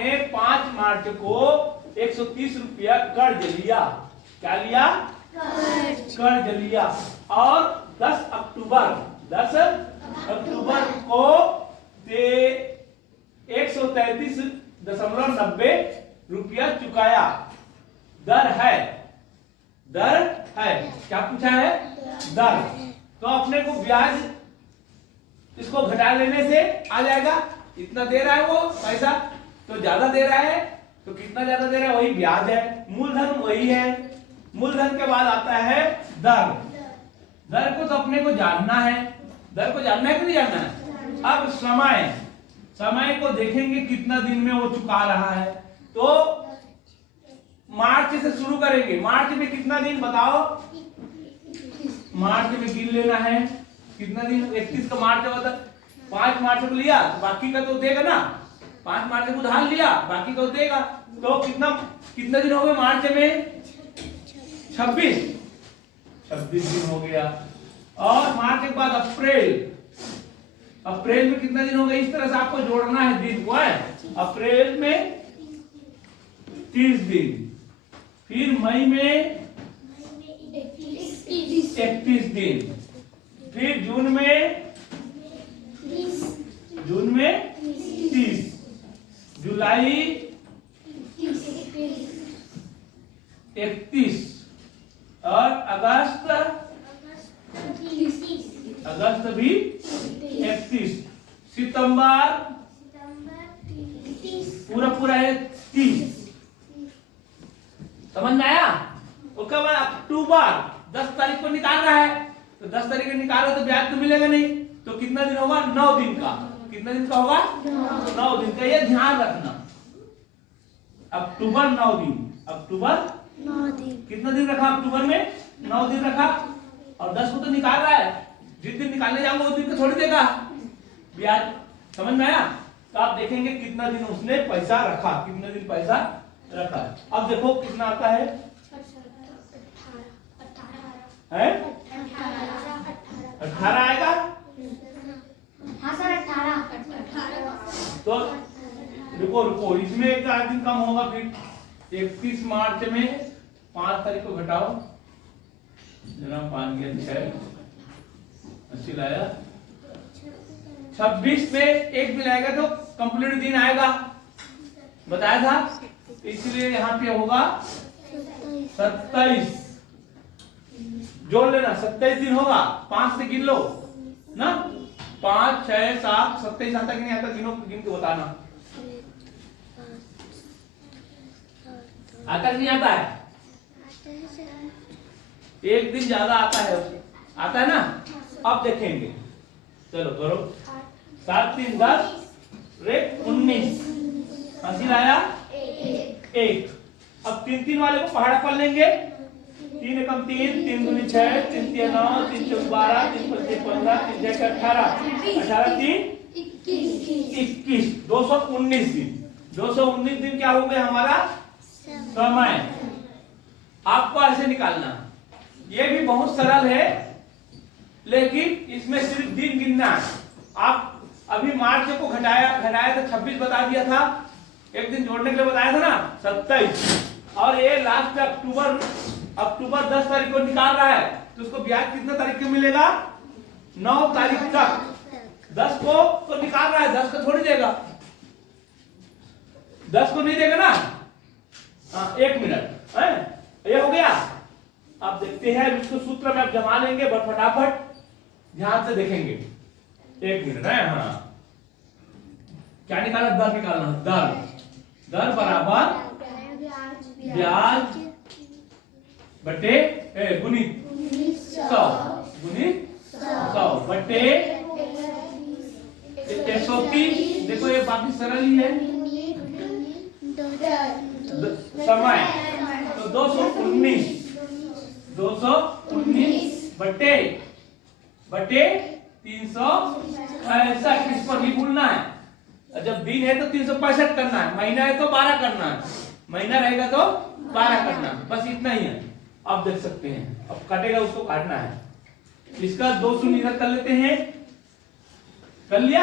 ने 5 मार्च को 130 रुपया कर्ज लिया। क्या लिया? कर्ज लिया। और 10 अक्टूबर को 133.90 रुपया चुकाया। दर है क्या पूछा है? दर। तो अपने को ब्याज इसको घटा लेने से आ जाएगा। इतना दे रहा है वो पैसा, तो ज्यादा दे रहा है, तो कितना ज्यादा दे रहा है वही ब्याज है। मूलधन वही है। मूलधन के बाद आता है दर। दर को तो अपने को जानना है। दर को जानना है कि नहीं जानना है? अब समय को देखेंगे कितना दिन में वो चुका रहा है। तो मार्च से शुरू करेंगे। मार्च में कितना दिन बताओ? मार्च में गिन लेना है कितना दिन। 31 का मार्च होता, 5 मार्च को लिया तो बाकी का तो देगा ना। 5 मार्च को उधार लिया, बाकी का तो देगा। तो कितना दिन हो गए मार्च में? 26 दिन हो गया। और मार्च के बाद अप्रैल में कितना दिन हो गए? इस तरह से आपको जोड़ना है दिन को। अप्रैल में 30 दिन, फिर मई में 31 दिन, फिर जून में 30, जुलाई 31 और अगस्त भी 31, सितंबर पूरा है 30। समझ में आया? उसके बाद अक्टूबर 10 तारीख को निकाल रहा है, तो 10 तारीख को निकालो तो ब्याज तो मिलेगा नहीं। तो कितना दिन होगा? 9 दिन का। कितना दिन का होगा? 9 दिन का। ये ध्यान रखना। अक्टूबर 9 दिन। कितना दिन रखा अक्टूबर में? 9 दिन रखा। और 10 को तो निकाल रहा है। जिस दिन निकालने जाऊंगा उस दिन को थोड़ी देगा ब्याज। समझ में आया? तो आप देखेंगे कितना दिन उसने पैसा रखा, कितने दिन पैसा रखा। अब देखो कितना आता है? 18 आएगा। हाँ सर 18। तो रुको इसमें एक दिन कम होगा। फिर 31 मार्च में 5 तारीख को घटाओ जरा। 5 गया 6, 80 लाया। 26 में एक मिलाएगा तो कंप्लीट दिन आएगा, बताया था। इसलिए यहाँ पे होगा 27। जोड़ लेना, 27 दिन होगा। 5 से गिन लो ना। 5, 6, 7, 27 आता कि नहीं आता? गिनो, गिन के बताना। आता कि नहीं आता है? एक दिन ज्यादा आता है। आता है ना? अब देखेंगे। चलो करो। 7, 3, 10, 19। 80 लाया 1। अब 3 वाले को पहाड़ा पढ़ लेंगे। 3 एकम 3, 3 दूनी 6, 3 तिया 9, 3 चौक 12, 3 पच्चीस 15, 3 छः 18, 18 3 21, 219 दिन। 219 दिन क्या हो गया हमारा? समय। आपको ऐसे निकालना। ये भी बहुत सरल है, लेकिन इसमें सिर्फ दिन गिनना है। आप अभी मार्च को घटाया था, 26 बता दिया था। एक दिन जोड़ने के लिए बताया था ना, 27। और ये लास्ट अक्टूबर 10 तारीख को निकाल रहा है, तो उसको ब्याज कितना तारीख को मिलेगा? 9 तारीख तक। 10 को तो निकाल रहा है, 10 को थोड़ी देगा। 10 को नहीं देगा ना। हाँ 1 मिनट है, ये हो गया। आप देखते हैं इसको सूत्र में आप जमा लेंगे फटाफट, ध्यान से देखेंगे। 1 मिनट है। हाँ क्या निकाला? दर निकालना। दर बराबर ब्याज बटे गुणित 100 बटे 130। देखो ये बाकी सरल ही है। समय तो 219 बटे 365। किस पर नहीं भूलना है। जब दिन है तो 365 करना है, महीना है तो 12 करना है, महीना रहेगा तो 12 करना है। बस इतना ही है। अब देख सकते हैं, अब कटेगा उसको काटना है। इसका 200 निरस्त कर लेते हैं। कर लिया?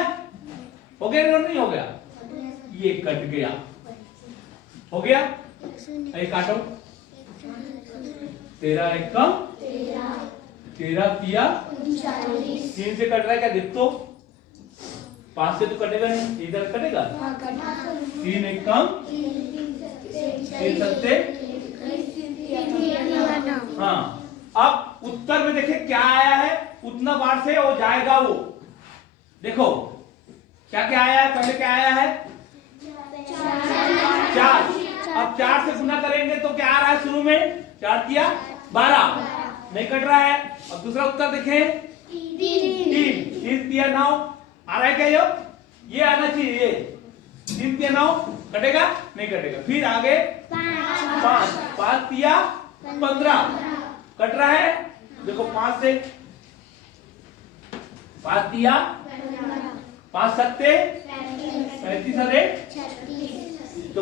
हो गया? नहीं हो गया? ये कट गया। हो गया, एक काटो। 13 एक कम 13 तिया 3 से कट रहा है क्या देख तो, 5 से तो कटेगा नहीं, इधर कटेगा। 3 एक कम 3 सत्ते। हाँ, अब उत्तर में देखिए क्या आया है, उतना बार से वो जाएगा वो। देखो क्या क्या आया है, पहले क्या आया है 4। अब 4 से गुना करेंगे तो क्या आ रहा है शुरू में, 4 तिया 12, नहीं कट रहा है। अब दूसरा उत्तर देखें 3 तिया 9 आ रहा है क्या, ये आना चाहिए, ये 3 तिया 9 कटेगा नहीं कटेगा। फिर आगे 5 तिया 15 कट रहा है, देखो 5 से 5 तिया 5 सत्ते 35 अरे तो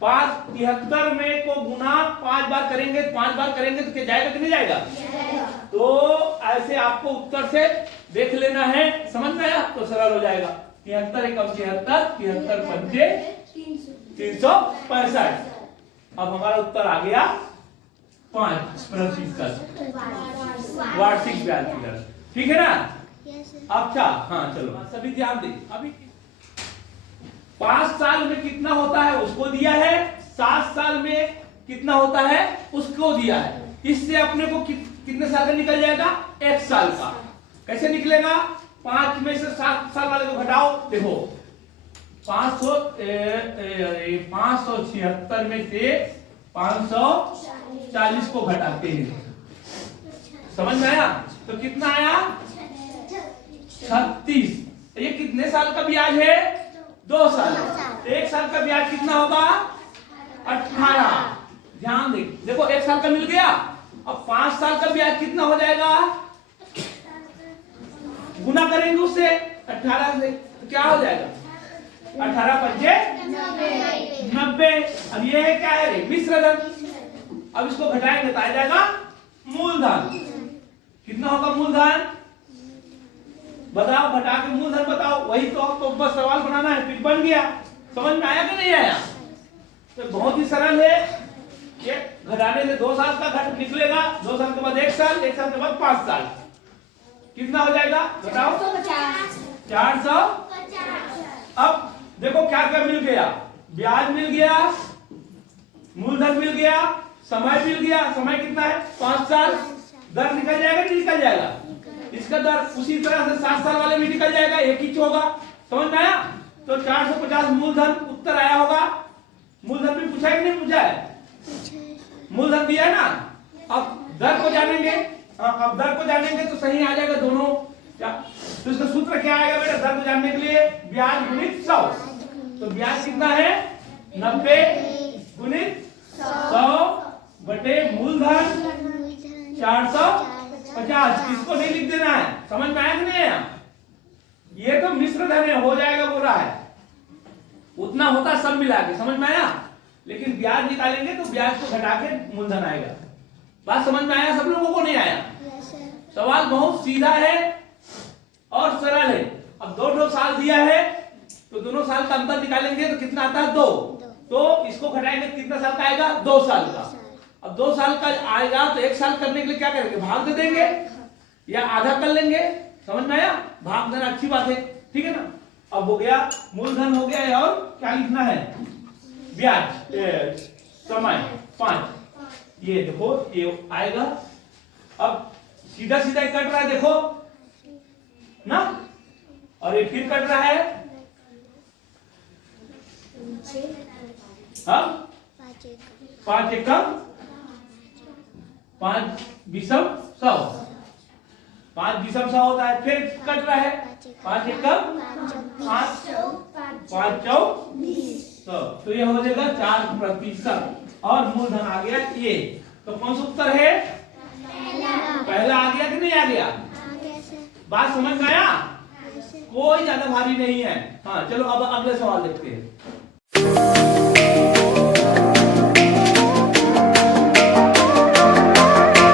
5 73 में को गुना 5 बार करेंगे, 5 बार करेंगे तो क्या जाएगा कि नहीं जाएगा। तो ऐसे आपको उत्तर से देख लेना है, समझ में आया तो सरल हो जाएगा। 73 एकम 76 73 पंचे 365। अब हमारा उत्तर आ गया 5% वार्षिक ब्याज दर, ठीक है ना। अच्छा हाँ चलो सभी ध्यान दें, अभी 5 साल में कितना होता है उसको दिया है, 7 साल में कितना होता है उसको दिया है। इससे अपने को कितने साल का निकल जाएगा, 1 साल का। कैसे निकलेगा, 5 में से 7 साल वाले को घटाओ, देखो 576 में से 540 को घटाते हैं, समझ में आया। तो कितना आया 36। ये कितने साल का ब्याज है, 2 साल। 1 साल का ब्याज कितना होगा 18। ध्यान दे, देखो 1 साल का मिल गया। अब 5 साल का ब्याज कितना हो जाएगा, गुना करेंगे उससे 18 से तो क्या हो जाएगा 18 पंचे 90। अब ये है क्या है मिश्र धन। अब इसको घटाएंगे तो आ जाएगा मूलधन। कितना होगा मूलधन बताओ, घटा के मूलधन बताओ। वही तो बस सवाल बनाना है, फिर बन गया। समझ में आया कि नहीं आया। तो बहुत ही सरल है ये, घटाने से 2 साल का घट निकलेगा, 2 साल के बाद 1 साल, 1 साल के बाद 5 साल। कितना हो जाएगा बताओ 450। अब देखो क्या क्या मिल गया, ब्याज मिल गया, मूलधन मिल गया, समय मिल गया। समय कितना है 5 साल। दर निकल जाएगा नहीं निकल जाएगा, इसका दर उसी तरह से 7 साल वाले में निकल जाएगा, एक ही होगा। समझ में आया। तो 450 मूलधन उत्तर आया होगा। मूलधन भी पूछा है कि नहीं पूछा है, मूलधन दिया है ना। अब दर को जानेंगे, अब दर को जानेंगे तो सही आ जाएगा दोनों। तो इसका सूत्र क्या आएगा बेटा दर को जानने के लिए, ब्याज गुणित 100। तो ब्याज कितना है 90 गुणित 100 बटे मूलधन 450। इसको नहीं लिख देना है, समझ में आया कि नहीं आया। ये तो मिश्र धन है, हो जाएगा बोल रहा है, उतना होता सब मिला के, समझ में आया। लेकिन ब्याज निकालेंगे तो ब्याज को घटा के मूलधन आएगा। बात समझ में आया सब लोगों को, नहीं आया। सवाल बहुत सीधा है और सरल है। अब 2 साल दिया है तो दोनों साल का अंतर निकालेंगे तो कितना आता है 2। तो इसको घटाएंगे कितना साल का आएगा 2 साल का। अब 2 साल का आएगा तो 1 साल करने के लिए क्या करेंगे, भाग दे देंगे या आधा कर लेंगे। समझ में आया, भाग देना अच्छी बात है, ठीक है ना। अब हो गया मूलधन हो गया, और क्या लिखना है ब्याज समय 5। ये देखो ये आएगा। अब सीधा सीधा कट रहा है देखो ना, और ये फिर कट रहा है। हाँ 5 एकम 5 विषम 100, 5 विषम 100 होता है। फिर कट रहा है 5 एकम 5 चौ 100। तो ये हो जाएगा 4%। और मूलधन आ गया ये। तो कौन सा उत्तर है, पहला आ गया कि नहीं आ गया। बात समझ में आया, कोई ज्यादा भारी नहीं है। हाँ चलो अब अगले सवाल देखते हैं।